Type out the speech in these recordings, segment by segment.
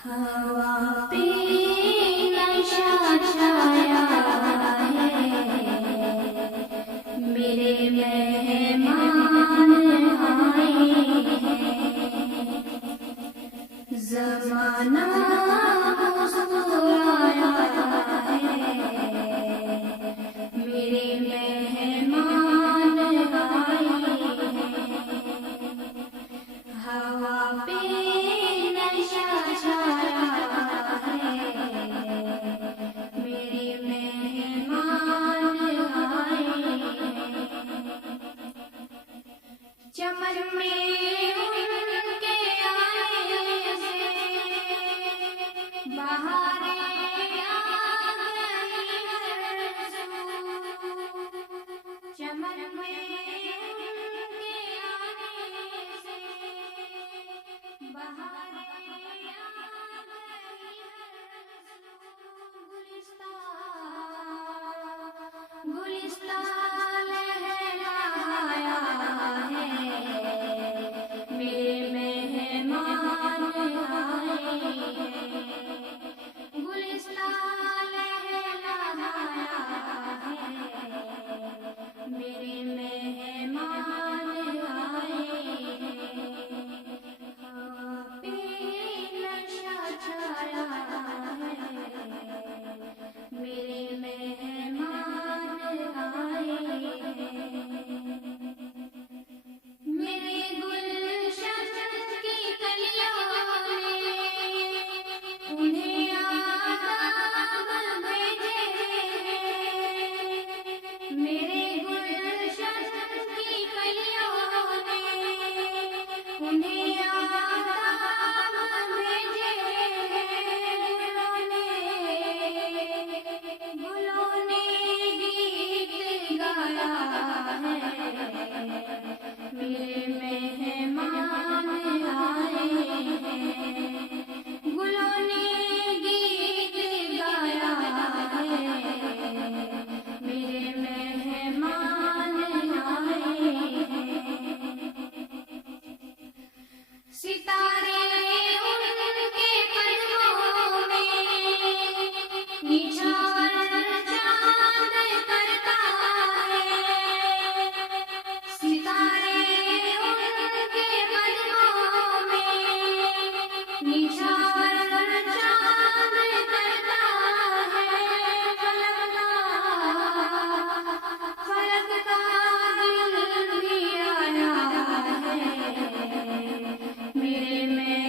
हवा पे नशा छाया है, मेरे मेहमान आए हैं। ज़माना मुस्कुराया है, मेरे मेहमान आए हैं। हवा पे नशा छाया है, मेरे मेहमान आए हैं। चमन में उनके आने से बहारें आ गई हर सू। चमन में उनके आने से बहारें आ गई हर सू। गुलिस्तान लहराया है, मेरे मेहमान आए हैं। गुलिस्तान लहराया है, मेरे मेहमान आए हैं। हवा पे नशा छाया है, मेरे मेहमान आए हैं। मेरे गुलशन की कलियों ने उन्हें आदाब भेजे हैं। मेरे गुलशन की कलियों ने उन्हें आदाब भेजे हैं। गुलों ने गीत गाया है, मेरे मेहमान आए हैं। गुलों ने गीत गाया है, मेरे मेहमान आए हैं। सितारे उनके कदमों में निछावर चांद करता है। सितारे उनके कदमों में निछावर चांद करता है। फलक का दिल भी आया है, मेरे में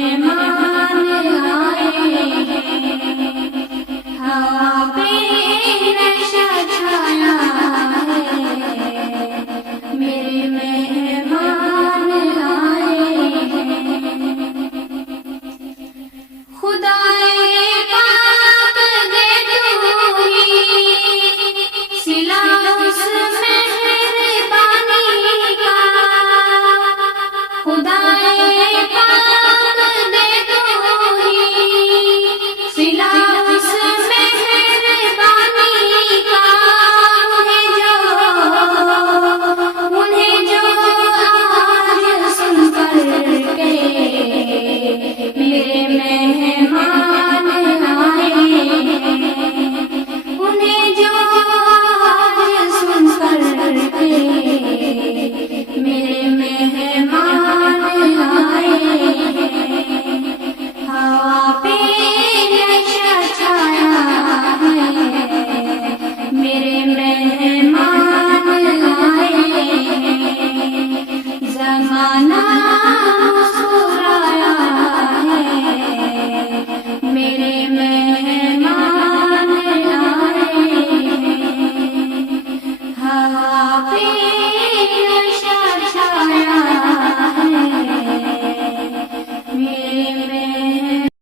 मेहमान आए हैं, हवा पे नशा छाया है, मेरे मेहमान आए हैं। खुदाए पाक दे तू ही सिला उस मेहरबानी का, खुदाए पाक दे तू ही सिला उस मेहरबानी का। उन्हें जो आज सुन कर के मेरे मेहमान आए हैं, उन्हें जो आज सुन कर के मेरे मेहमान आए हैं। हवा पे नशा छाया है, मेरे मेहमान आए हैं। ज़माना मुस्कुराया है, मेरे मेहमान आए हैं। हवा पे